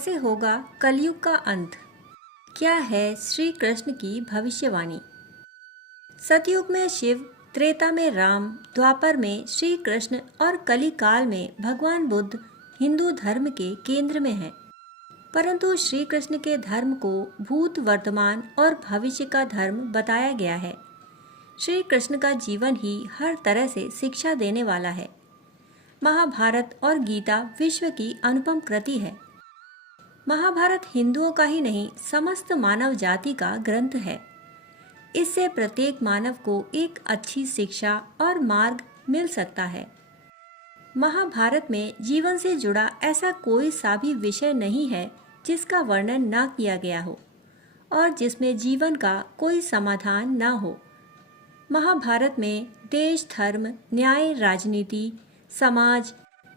कैसे होगा कलयुग का अंत? क्या है श्री कृष्ण की भविष्यवाणी? सतयुग में शिव, त्रेता में राम, द्वापर में श्री कृष्ण और कली काल में भगवान बुद्ध हिंदू धर्म के केंद्र में हैं। परंतु श्री कृष्ण के धर्म को भूत, वर्तमान और भविष्य का धर्म बताया गया है। श्री कृष्ण का जीवन ही हर तरह से शिक्षा देने वाला है। महाभारत और गीता विश्व की अनुपम कृति है। महाभारत हिंदुओं का ही नहीं, समस्त मानव जाति का ग्रंथ है। इससे प्रत्येक मानव को एक अच्छी शिक्षा और मार्ग मिल सकता है। महाभारत में जीवन से जुड़ा ऐसा कोई सा भी विषय नहीं है जिसका वर्णन ना किया गया हो और जिसमें जीवन का कोई समाधान ना हो। महाभारत में देश, धर्म, न्याय, राजनीति, समाज,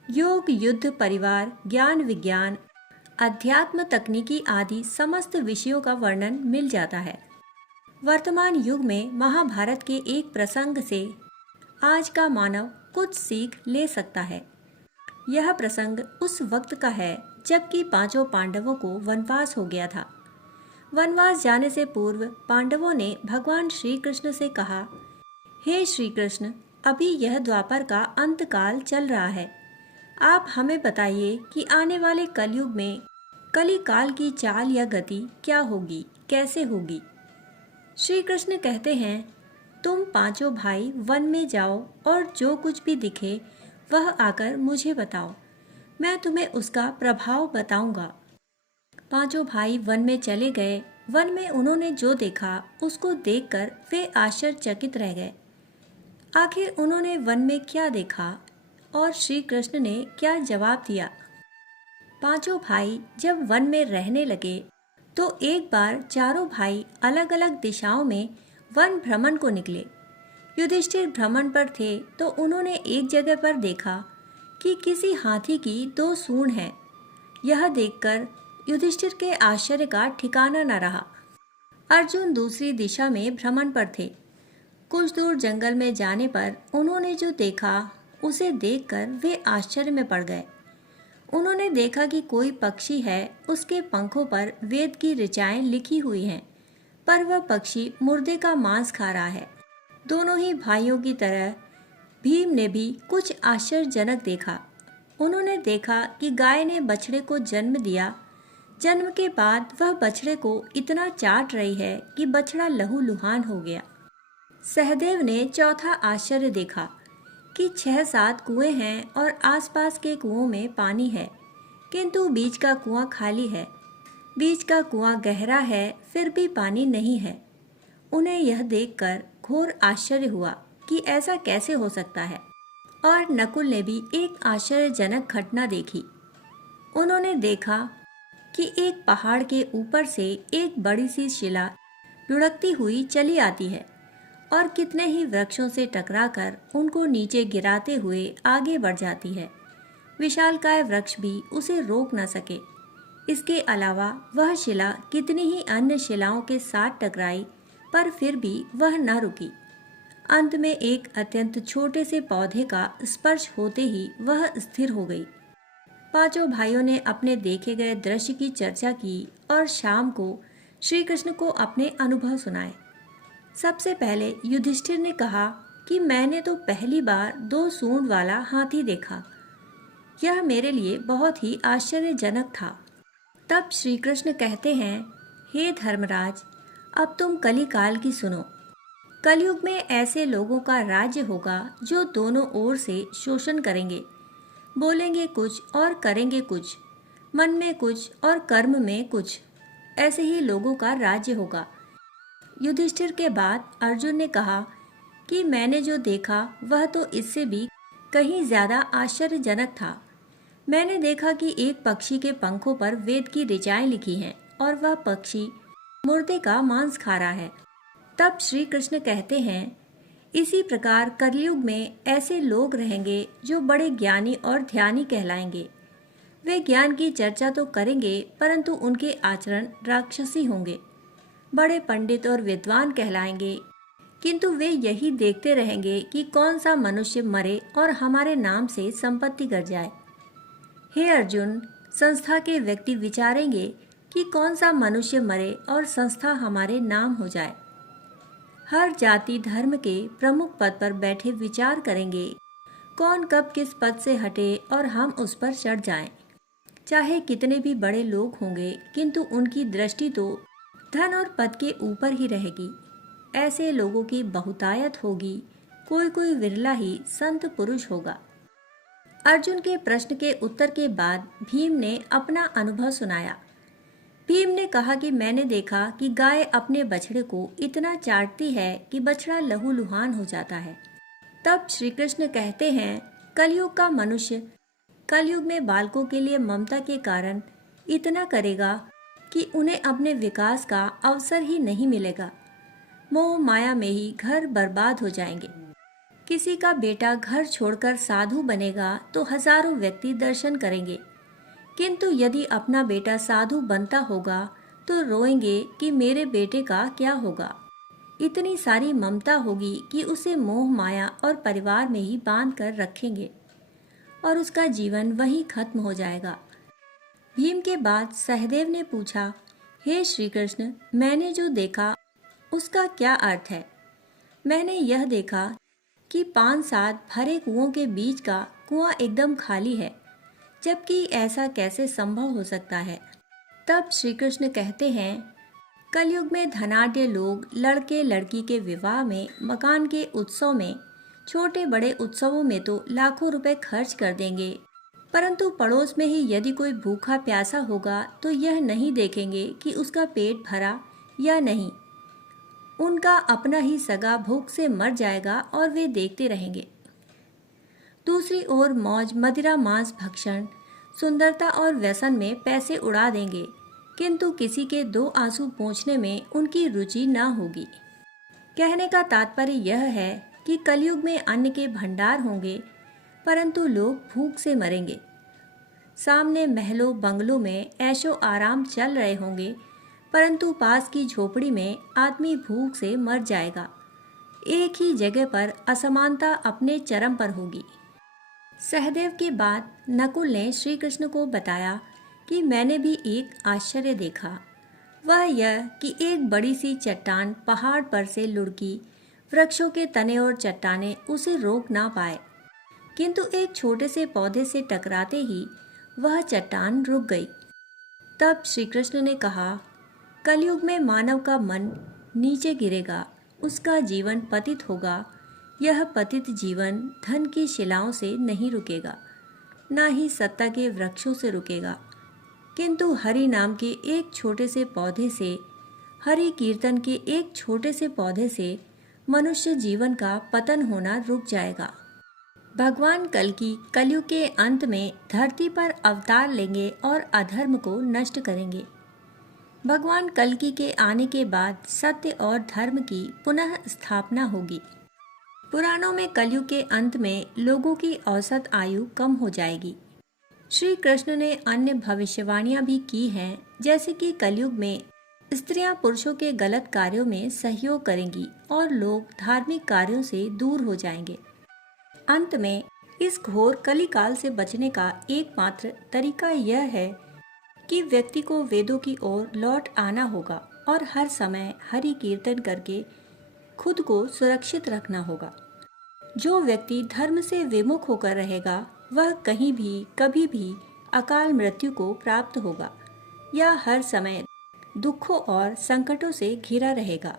योग, युद्ध, परिवार, ज्ञान, विज्ञान, अध्यात्म, तकनीकी आदि समस्त विषयों का वर्णन मिल जाता है। वर्तमान युग में महाभारत के एक प्रसंग से आज का मानव कुछ सीख ले सकता है। यह प्रसंग उस वक्त का है जबकि पांचों पांडवों को वनवास हो गया था। वनवास जाने से पूर्व पांडवों ने भगवान श्री कृष्ण से कहा, हे श्री कृष्ण, अभी यह द्वापर का अंत काल चल रहा है। आप हमें बताइए कि आने वाले कलयुग में कली काल की चाल या गति क्या होगी, कैसे होगी। श्री कृष्ण कहते हैं, तुम पांचों भाई वन में जाओ और जो कुछ भी दिखे वह आकर मुझे बताओ, मैं तुम्हें उसका प्रभाव बताऊंगा। पांचों भाई वन में चले गए। वन में उन्होंने जो देखा उसको देखकर वे आश्चर्यचकित रह गए। आखिर उन्होंने वन में क्या देखा और श्री कृष्ण ने क्या जवाब दिया? पांचों भाई जब वन में रहने लगे तो एक बार चारों भाई अलग अलग दिशाओं में वन भ्रमण को निकले। युधिष्ठिर भ्रमण पर थे तो उन्होंने एक जगह पर देखा कि किसी हाथी की 2 सूंड हैं। यह देखकर युधिष्ठिर के आश्चर्य का ठिकाना न रहा। अर्जुन दूसरी दिशा में भ्रमण पर थे। कुछ दूर जंगल में जाने पर उन्होंने जो देखा उसे देखकर वे आश्चर्य में पड़ गए। उन्होंने देखा कि कोई पक्षी है, उसके पंखों पर वेद की ऋचाएं लिखी हुई हैं, पर वह पक्षी मुर्दे का मांस खा रहा है। दोनों ही भाइयों की तरह भीम ने भी कुछ आश्चर्यजनक देखा। उन्होंने देखा कि गाय ने बछड़े को जन्म दिया। जन्म के बाद वह बछड़े को इतना चाट रही है कि बछड़ा लहूलुहान हो गया। सहदेव ने चौथा आश्चर्य देखा कि 6-7 कुएं हैं और आसपास के कुओं में पानी है, किंतु बीच का कुआं खाली है। बीच का कुआं गहरा है, फिर भी पानी नहीं है। उन्हें यह देखकर घोर आश्चर्य हुआ कि ऐसा कैसे हो सकता है। और नकुल ने भी एक आश्चर्यजनक घटना देखी। उन्होंने देखा कि एक पहाड़ के ऊपर से एक बड़ी सी शिला लुढ़कती हुई चली आती है और कितने ही वृक्षों से टकराकर उनको नीचे गिराते हुए आगे बढ़ जाती है। विशालकाय वृक्ष भी उसे रोक न सके। इसके अलावा वह शिला कितनी ही अन्य शिलाओं के साथ टकराई, पर फिर भी वह न रुकी। अंत में एक अत्यंत छोटे से पौधे का स्पर्श होते ही वह स्थिर हो गई। पांचों भाइयों ने अपने देखे गए दृश्य की चर्चा की और शाम को श्री कृष्ण को अपने अनुभव सुनाए। सबसे पहले युधिष्ठिर ने कहा कि मैंने तो पहली बार 2 सूंड वाला हाथी देखा। यह मेरे लिए बहुत ही आश्चर्यजनक था। तब श्री कृष्ण कहते हैं, हे धर्मराज, अब तुम कली काल की सुनो। कलयुग में ऐसे लोगों का राज्य होगा जो दोनों ओर से शोषण करेंगे, बोलेंगे कुछ और करेंगे कुछ, मन में कुछ और कर्म में कुछ। ऐसे ही लोगों का राज्य होगा। युधिष्ठिर के बाद अर्जुन ने कहा कि मैंने जो देखा वह तो इससे भी कहीं ज्यादा आश्चर्यजनक था। मैंने देखा कि एक पक्षी के पंखों पर वेद की ऋचाएं लिखी हैं और वह पक्षी मुर्दे का मांस खा रहा है। तब श्री कृष्ण कहते हैं, इसी प्रकार कलयुग में ऐसे लोग रहेंगे जो बड़े ज्ञानी और ध्यानी कहलाएंगे। वे ज्ञान की चर्चा तो करेंगे परंतु उनके आचरण राक्षसी होंगे। बड़े पंडित और विद्वान कहलाएंगे, किंतु वे यही देखते रहेंगे कि कौन सा मनुष्य मरे और हमारे नाम से संपत्ति कर जाए। हे अर्जुन, संस्था के व्यक्ति विचारेंगे कि कौन सा मनुष्य मरे और संस्था हमारे नाम हो जाए। हर जाति धर्म के प्रमुख पद पर बैठे विचार करेंगे कौन कब किस पद से हटे और हम उस पर चढ़ जाएं। चाहे कितने भी बड़े लोग होंगे, किंतु उनकी दृष्टि तो धन और पद के ऊपर ही रहेगी। ऐसे लोगों की बहुतायत होगी, कोई कोई विरला ही संत पुरुष होगा। अर्जुन के प्रश्न के उत्तर के बाद भीम ने अपना अनुभव सुनाया। भीम ने कहा कि मैंने देखा कि गाय अपने बछड़े को इतना चाटती है कि बछड़ा लहूलुहान हो जाता है। तब श्री कृष्ण कहते हैं, कलयुग का मनुष्य कलयुग में बालकों के लिए ममता के कारण इतना करेगा कि उन्हें अपने विकास का अवसर ही नहीं मिलेगा। मोह माया में ही घर बर्बाद हो जाएंगे। किसी का बेटा घर छोड़कर साधु बनेगा तो हजारों व्यक्ति दर्शन करेंगे, किंतु यदि अपना बेटा साधु बनता होगा तो रोएंगे कि मेरे बेटे का क्या होगा। इतनी सारी ममता होगी कि उसे मोह माया और परिवार में ही बांध कर रखेंगे और उसका जीवन वहीं खत्म हो जाएगा। भीम के बाद सहदेव ने पूछा, हे श्री कृष्ण, मैंने जो देखा उसका क्या अर्थ है? मैंने यह देखा कि 5-7 भरे कुओं के बीच का कुआं एकदम खाली है, जबकि ऐसा कैसे संभव हो सकता है? तब श्री कृष्ण कहते हैं, कलयुग में धनाढ्य लोग लड़के लड़की के विवाह में, मकान के उत्सव में, छोटे बड़े उत्सवों में तो लाखों रुपए खर्च कर देंगे, परंतु पड़ोस में ही यदि कोई भूखा प्यासा होगा तो यह नहीं देखेंगे कि उसका पेट भरा या नहीं। उनका अपना ही सगा भूख से मर जाएगा और वे देखते रहेंगे। दूसरी ओर मौज मदिरा मांस भक्षण सुंदरता और व्यसन में पैसे उड़ा देंगे, किंतु किसी के 2 आंसू पोंछने में उनकी रुचि न होगी। कहने का तात्पर्य यह है कि कलयुग में अन्न के भंडार होंगे, परंतु लोग भूख से मरेंगे। सामने महलों बंगलों में ऐशो आराम चल रहे होंगे, परंतु पास की झोपड़ी में आदमी भूख से मर जाएगा। एक ही जगह पर असमानता अपने चरम पर होगी। सहदेव के बाद नकुल ने श्री कृष्ण को बताया कि मैंने भी एक आश्चर्य देखा। वह यह कि एक बड़ी सी चट्टान पहाड़ पर से लुढ़की, वृक्षों के तने और चट्टानें उसे रोक ना पाए, किंतु एक छोटे से पौधे से टकराते ही वह चट्टान रुक गई। तब श्री कृष्ण ने कहा, कलयुग में मानव का मन नीचे गिरेगा, उसका जीवन पतित होगा। यह पतित जीवन धन की शिलाओं से नहीं रुकेगा, ना ही सत्ता के वृक्षों से रुकेगा, किंतु हरि नाम के एक छोटे से पौधे से, हरि कीर्तन के एक छोटे से पौधे से मनुष्य जीवन का पतन होना रुक जाएगा। भगवान कल्कि कलयुग के अंत में धरती पर अवतार लेंगे और अधर्म को नष्ट करेंगे। भगवान कल्कि के आने के बाद सत्य और धर्म की पुनः स्थापना होगी। पुराणों में कलयुग के अंत में लोगों की औसत आयु कम हो जाएगी। श्री कृष्ण ने अन्य भविष्यवाणियां भी की हैं, जैसे कि कलयुग में स्त्रियां पुरुषों के गलत कार्यों में सहयोग करेंगी और लोग धार्मिक कार्यों से दूर हो जाएंगे। अंत में इस घोर कलिकाल से बचने का एकमात्र तरीका यह है कि व्यक्ति को वेदों की ओर लौट आना होगा और हर समय हरि कीर्तन करके खुद को सुरक्षित रखना होगा। जो व्यक्ति धर्म से विमुख होकर रहेगा, वह कहीं भी कभी भी अकाल मृत्यु को प्राप्त होगा या हर समय दुखों और संकटों से घिरा रहेगा।